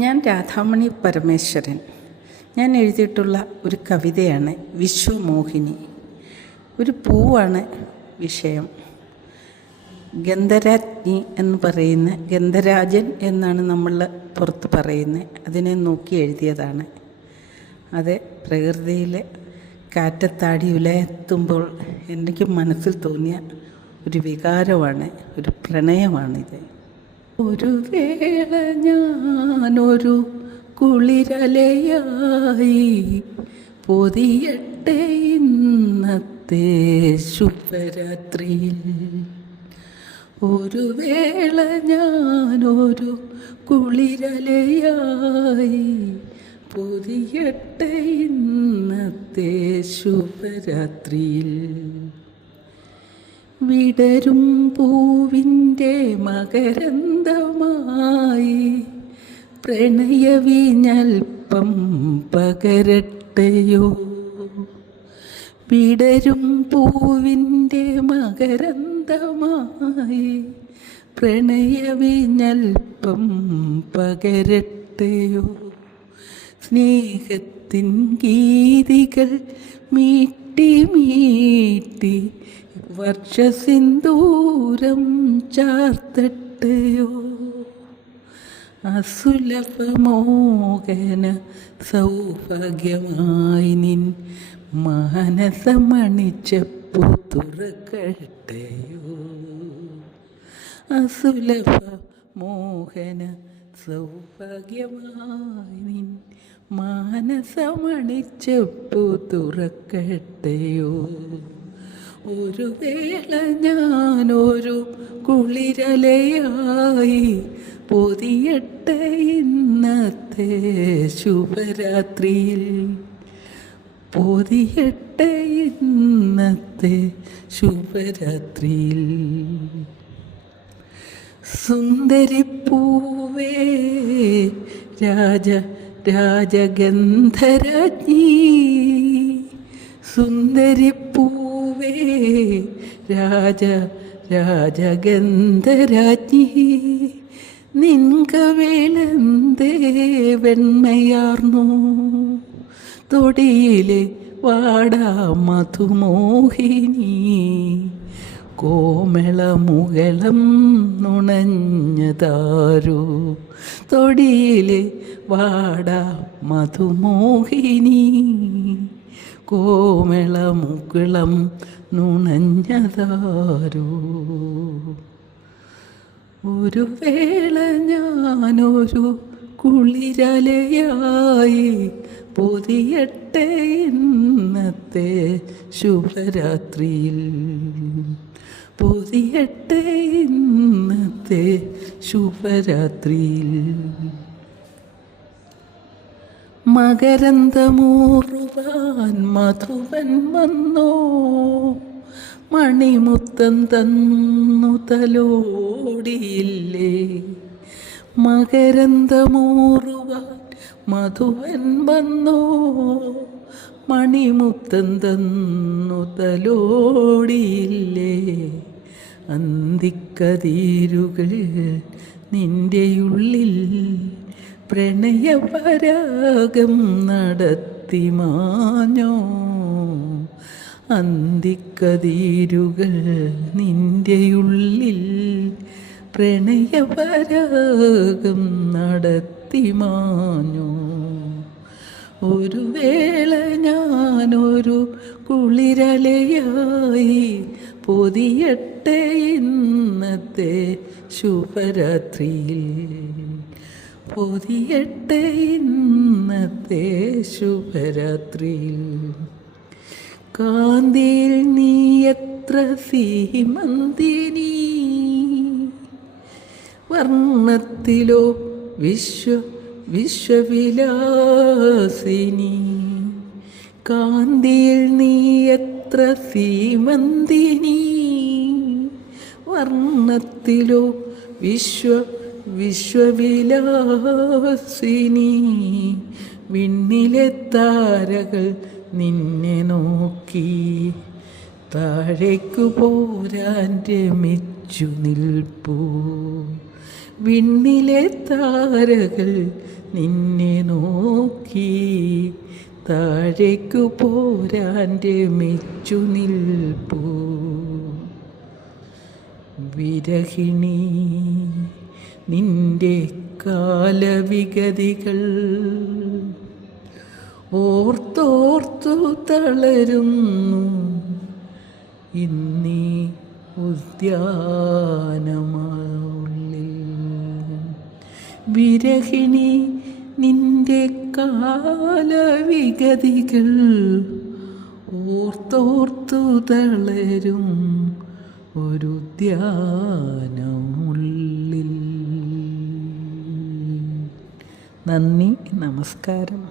ഞാൻ രാധാമണി പരമേശ്വരൻ. ഞാൻ എഴുതിയിട്ടുള്ള ഒരു കവിതയാണ് വിശ്വമോഹിനി. ഒരു പൂവാണ് വിഷയം. ഗന്ധരാജ്ഞി എന്ന് പറയുന്ന, ഗന്ധരാജൻ എന്നാണ് നമ്മൾ പുറത്ത് പറയുന്നത്. അതിനെ നോക്കി എഴുതിയതാണ്. അത് പ്രകൃതിയിലെ കാറ്റത്താടി ഉലയത്തുമ്പോൾ എനിക്ക് മനസ്സിൽ തോന്നിയ ഒരു വികാരമാണ്, ഒരു പ്രണയമാണിത്. ഒരു വേള ഞാനൊരു കുളിരലയായി പൊതിയട്ടെ ഇന്നത്തെ ശുഭരാത്രിയിൽ. ഒരു വേള ഞാനൊരു കുളിരലയായി പൊതിയട്ടെ ഇന്നത്തെ ശുഭരാത്രിയിൽ. വിടരും പൂവിൻ്റെ മകരന്തമായി പ്രണയവിഞ്ഞൽപ്പം പകരട്ടെയോ. വിടരും പൂവിൻ്റെ മകരന്തമായി പ്രണയവിഞ്ഞൽപ്പം പകരട്ടെയോ. സ്നേഹത്തിൻ ഗീതികൾ മീട്ടി മീട്ടി വർഷസിന്ദൂരം ചാർത്തട്ടെയോ. അസുലഭമോഹന സൗഭാഗ്യമായി നിൻ മാനസമണിച്ചപ്പു തുറക്കട്ടെയോ. അസുലഭമോഹന സൗഭാഗ്യമായി നിൻ മാനസമണിച്ചപ്പു തുറക്കട്ടെയോ. ഒരു വേള ഞാനൊരു കുളിരലയായി പൊതിയട്ടെ ഇന്നത്തെ ശുഭരാത്രിയിൽ. പൊതിയട്ടെ ഇന്നത്തെ ശുഭരാത്രിയിൽ. സുന്ദരിപ്പൂവേ രാജഗന്ധരാജ്ഞി, സുന്ദരിപ്പൂവേ രാജഗന്ധരാജ്ഞി, നിൻകവേളെന്തേ വെണ്മയാർന്നു തൊടിയിലെ വാടാ മധുമോഹിനി. കോമളമുകളം നുണഞ്ഞതാരോ തൊടിയിലെ വാടാ മധുമോഹിനി. കോമളമുകളം നുണഞ്ഞതാരോ. ഒരു വേള ഞാനൊരു കുളിരലയായി പൊതിയട്ടെ ഇന്നത്തെ ശുഭരാത്രിയിൽ. പൊതിയട്ടെ ഇന്നത്തെ ശുഭരാത്രിയിൽ. മകരന്തമൂറുവാൻ മധുവൻ വന്നോ, മണിമുത്തം തന്നു തലോടിയില്ലേ. മകരന്തമൂറുവാൻ മധുവൻ വന്നോ, മണിമുത്തം തന്നു തലോടിയില്ലേ. അന്തിക്കതിരുകൾ നിൻ്റെയുള്ളിൽ പ്രണയപരാഗം നടത്തി മാഞ്ഞോ. അന്തിക്കതിരുകൾ നിൻ്റെയുള്ളിൽ പ്രണയപരാഗം നടത്തി മാഞ്ഞോ. ഒരു വേള ഞാനൊരു കുളിരലയായി പൊതിയട്ടെ ഇന്നത്തെ ശുഭരാത്രിയിൽ. പൊതിയട്ടെ ഇന്നത്തെ ശുഭരാത്രിയിൽ. കാന്തിയിൽ നീ എത്ര സീമന്തിനി, വർണ്ണത്തിലോ വിശ്വവിലാസിനി. കാന്തിയിൽ നീ എത്ര സീമന്തിനി, വർണ്ണത്തിലോ വിശ്വവിലാസിനി. വിണ്ണിലെ താരകൾ നിന്നെ നോക്കി താഴേക്കു പോരാൻ രമിച്ചു നിൽപ്പൂ. വിണ്ണിലെ താരകൾ നിന്നെ നോക്കി താഴേക്കു പോരാൻ്റെ മെച്ചു നിൽപ്പൂ. വിരഹിണി നിന്റെ കാലവിഗതികൾ ഓർത്തോർത്തു തളരുന്നു ഇന്നീ ഉദ്യാനമുള്ളിൽ. വിരഹിണി നിന്റെ കാലവിഗതികൾ ഓർത്തോർത്തു തളരും ഒരു ഉദ്യാനമുള്ളിൽ. നന്ദി, നമസ്കാരം.